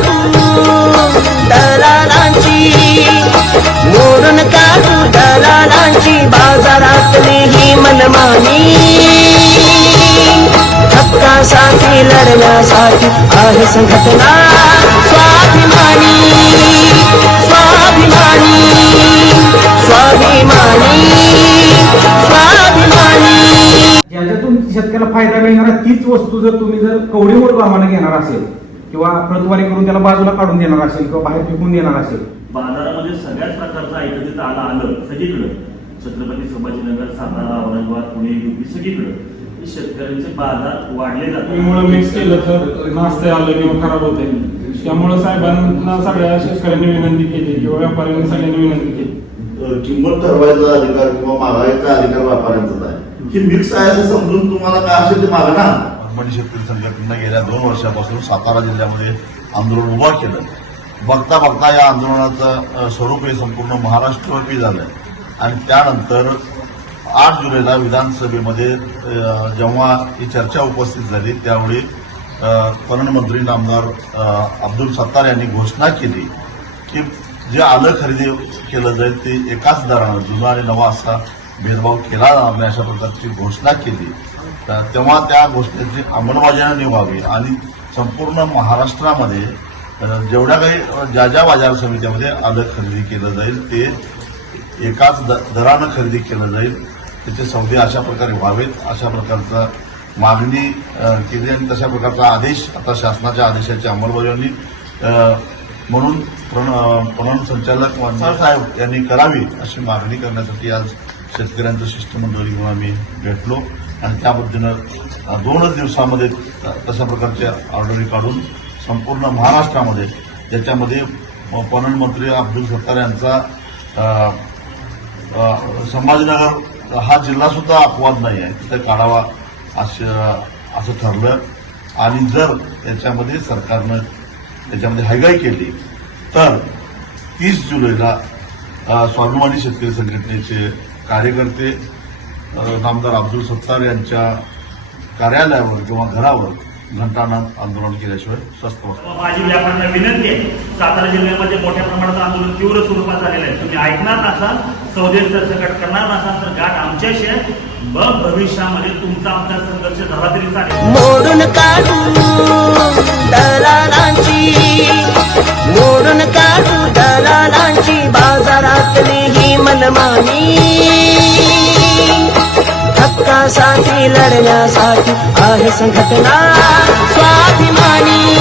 काढू दलालांची. मोडून काढू दलालांची. बाजारातली ही मनमानी. हक्कासाठी लढण्यासाठी आहे संघटना. स्वाभिमानी स्वाभिमानी स्वाभिमानी स्वाभिमानी. ज्याच्यातून शेतकऱ्याला फायदा मिळणार तीच वस्तू जर तुम्ही जर कवडीवर प्रमाणे घेणार असेल किंवा प्रतवारी करून त्याला बाजूला काढून देणार असेल किंवा बाहेर फेकून देणार असेल. बाजारामध्ये सगळ्याच प्रकारचं आयटम तिथं आलं आलं सगळीकडं. छत्रपती संभाजीनगर सातारा औरंगाबाद पुणे युपी सगळीकडं. हे शेतकऱ्यांचे बाजार वाढले जातात. त्यामुळे मिक्स केलं तर नाश्ते आलं किंवा खराब होते. त्यामुळे साहेबांना सगळ्या शेतकऱ्यांनी विनंती केली किंवा व्यापाऱ्यांनी सगळ्यांनी विनंती केली. किंमत ठरवायचा अधिकार किंवा मागायचा अधिकार व्यापाऱ्यांचाच आहे. की मिक्स आहे असं समजून तुम्हाला काय असेल ते मागा ना शेतकरी संघटनेनं गेल्या दोन वर्षापासून सातारा जिल्ह्यामध्ये आंदोलन उभा केलं. बघता बघता या आंदोलनाचं स्वरूप हे संपूर्ण महाराष्ट्रव्यापी झालं आणि त्यानंतर आठ जुलैला विधानसभेमध्ये जेव्हा ही चर्चा उपस्थित झाली त्यावेळी पणन मंत्री नामदार अब्दुल सत्तार यांनी घोषणा केली की जे आलं खरेदी केलं जाईल ते एकाच दरानं जुना आणि नवा असा भेदभाव केला जाणार अशा प्रकारची घोषणा केली. तर तेव्हा त्या घोषणेची अंमलबजावणी व्हावी. आणि संपूर्ण महाराष्ट्रामध्ये जेवढ्या काही ज्या ज्या बाजार समित्यामध्ये आलं खरेदी केलं जाईल ते एकाच द- दरानं खरेदी केलं जाईल. त्याचे सौदे अशा प्रकारे व्हावेत अशा प्रकारचा मागणी केली आणि तशा प्रकारचा आदेश आता शासनाच्या आदेशाची अंमलबजावणी म्हणून प्रण- पणन संचालक वंसाळ साहेब यांनी करावी अशी मागणी करण्यासाठी आज शेतकऱ्यांचं शिष्टमंडळ घेऊन आम्ही भेटलो. आणि त्या पद्धतीनं दोनच दिवसामध्ये त- तशा प्रकारच्या ऑर्डरी काढून संपूर्ण महाराष्ट्रामध्ये ज्याच्यामध्ये पणन मंत्री अब्दुल सत्तार यांचा संभाजीनगर हा जिल्हा सुद्धा अपवाद नाही आहे तिथे काढावा असं असं ठरलं. आणि जर त्याच्यामध्ये सरकारनं त्याच्यामध्ये हयगाई केली तर तीस जुलैला स्वाभिमानी शेतकरी संघटनेचे कार्यकर्ते नामदार अब्दुल सत्तार यांच्या कार्यालयावर किंवा घरावर घंटानाद आंदोलन केल्याशिवाय स्वस्त माझी व्यापाऱ्यांना विनंती आहे सातारा जिल्ह्यामध्ये मोठ्या प्रमाणात आंदोलन तीव्र स्वरूपात झालेलं आहे. तुम्ही ऐकणार नसाल सौदे सरसकट करणार नसाल तर गाठ आमच्याशी आहे. मग भविष्यामध्ये तुमचा आमचा संघर्ष झाला तरी चालेल ही मनमानी। हक्कासाठी लढण्यासाठी आहे संघटना स्वाभिमानी।